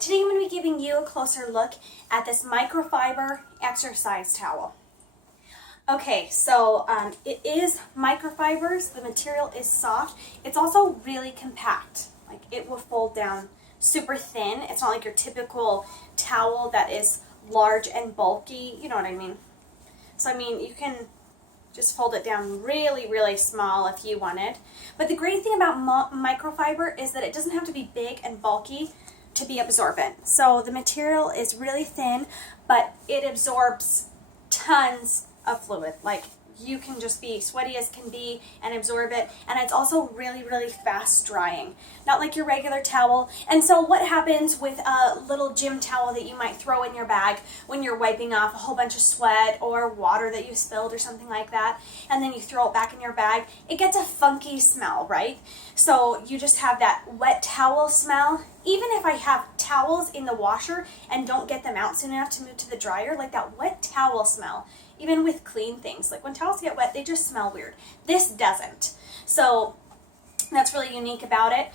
today I'm going to be giving you a closer look at this microfiber exercise towel. Okay, so it is microfibers. The material is soft. It's also really compact. Like, it will fold down super thin. It's not like your typical towel that is large and bulky. You know what I mean? So, I mean, you can just fold it down really, really small if you wanted. But the great thing about microfiber is that it doesn't have to be big and bulky to be absorbent. So the material is really thin, but it absorbs tons of fluid. Like, you can just be sweaty as can be and absorb it. And it's also really, really fast drying. Not like your regular towel. And so what happens with a little gym towel that you might throw in your bag when you're wiping off a whole bunch of sweat or water that you spilled or something like that, and then you throw it back in your bag, it gets a funky smell, right? So you just have that wet towel smell. Even if I have towels in the washer and don't get them out soon enough to move to the dryer, like that wet towel smell, even with clean things, like when towels get wet, they just smell weird. This doesn't. So that's really unique about it.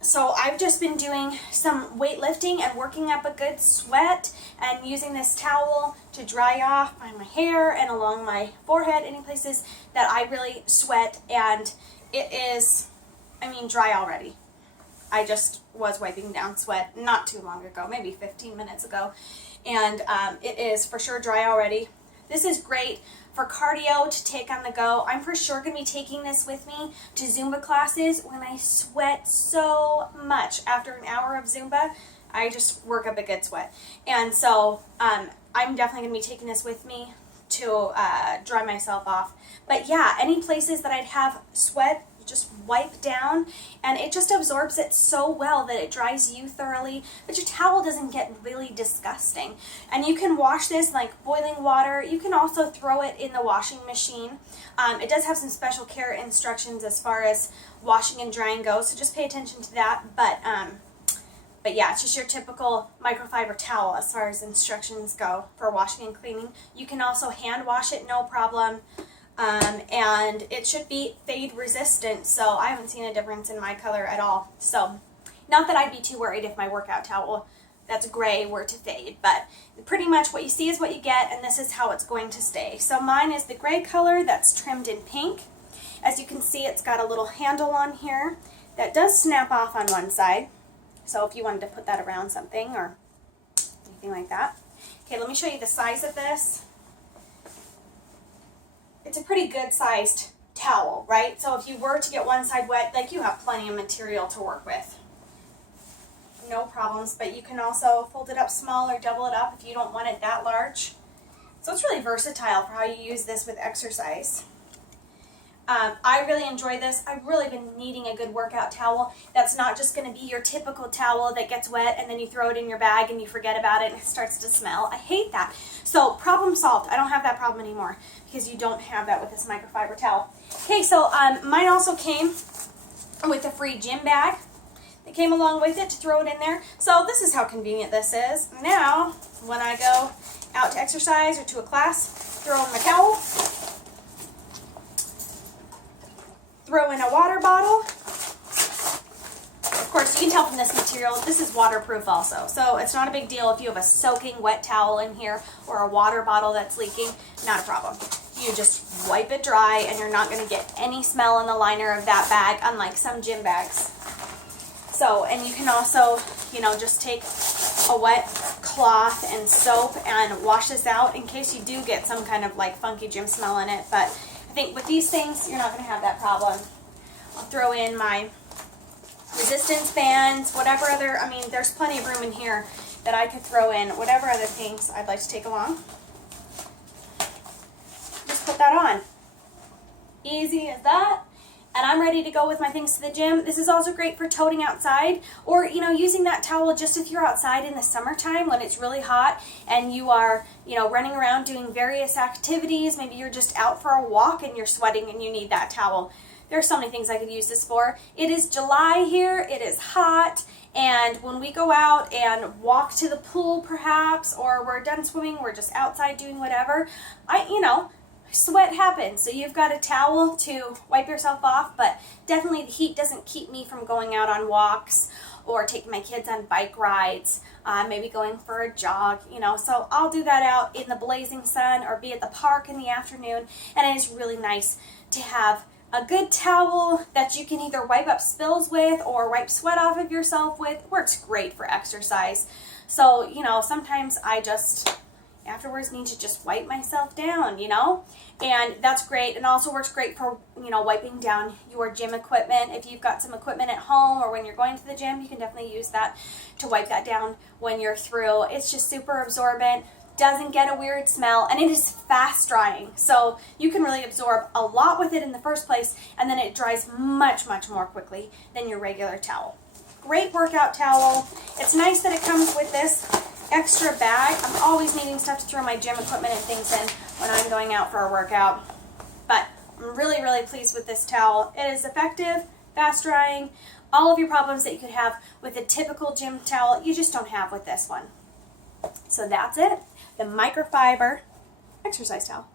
So I've just been doing some weightlifting and working up a good sweat and using this towel to dry off on my hair and along my forehead, any places that I really sweat, and it is, I mean, dry already. I just was wiping down sweat not too long ago, maybe 15 minutes ago, and it is for sure dry already. This is great for cardio to take on the go. I'm for sure going to be taking this with me to Zumba classes when I sweat so much. After an hour of Zumba, I just work up a good sweat. And so I'm definitely going to be taking this with me to dry myself off. But yeah, any places that I'd have sweat, just wipe down, and it just absorbs it so well that it dries you thoroughly, but your towel doesn't get really disgusting. And you can wash this like boiling water. You can also throw it in the washing machine. It does have some special care instructions as far as washing and drying goes, so just pay attention to that. But yeah, it's just your typical microfiber towel as far as instructions go for washing and cleaning. You can also hand wash it, no problem. And it should be fade resistant, so I haven't seen a difference in my color at all. So, not that I'd be too worried if my workout towel that's gray were to fade, but pretty much what you see is what you get, and this is how it's going to stay. So mine is the gray color that's trimmed in pink. As you can see, it's got a little handle on here that does snap off on one side, so if you wanted to put that around something or anything like that. Okay, let me show you the size of this. It's a pretty good sized towel, right? So if you were to get one side wet, like, you have plenty of material to work with. No problems, but you can also fold it up small or double it up if you don't want it that large. So it's really versatile for how you use this with exercise. I really enjoy this. I've really been needing a good workout towel that's not just going to be your typical towel that gets wet and then you throw it in your bag and you forget about it and it starts to smell. I hate that. So problem solved. I don't have that problem anymore because you don't have that with this microfiber towel. Okay, so mine also came with a free gym bag that came along with it to throw it in there. So this is how convenient this is. Now, when I go out to exercise or to a class, throw in my towel, throw in a water bottle. Of course, you can tell from this material, this is waterproof also. So it's not a big deal if you have a soaking wet towel in here or a water bottle that's leaking, not a problem. You just wipe it dry and you're not going to get any smell in the liner of that bag, unlike some gym bags. So, and you can also, you know, just take a wet cloth and soap and wash this out in case you do get some kind of like funky gym smell in it. But I think with these things, you're not going to have that problem. I'll throw in my resistance bands, whatever other, I mean, there's plenty of room in here that I could throw in whatever other things I'd like to take along. Just put that on. Easy as that. And I'm ready to go with my things to the gym. This is also great for toting outside, or, you know, using that towel just if you're outside in the summertime when it's really hot and you are, you know, running around doing various activities. Maybe you're just out for a walk and you're sweating and you need that towel. There are so many things I could use this for. It is July here. It is hot. And when we go out and walk to the pool perhaps, or we're done swimming, we're just outside doing whatever, sweat happens, so you've got a towel to wipe yourself off, but definitely the heat doesn't keep me from going out on walks or taking my kids on bike rides, maybe going for a jog, you know. So I'll do that out in the blazing sun or be at the park in the afternoon, and it is really nice to have a good towel that you can either wipe up spills with or wipe sweat off of yourself with. It works great for exercise. So, you know, sometimes I just afterwards need to just wipe myself down, you know, and that's great. And also works great for, you know, wiping down your gym equipment. If you've got some equipment at home or when you're going to the gym, you can definitely use that to wipe that down when you're through. It's just super absorbent, doesn't get a weird smell, and it is fast drying. So you can really absorb a lot with it in the first place, and then it dries much, much more quickly than your regular towel. Great workout towel. It's nice that it comes with this extra bag. I'm always needing stuff to throw my gym equipment and things in when I'm going out for a workout. But I'm really, really pleased with this towel. It is effective, fast drying. All of your problems that you could have with a typical gym towel, you just don't have with this one. So that's it. The Microfiber exercise towel.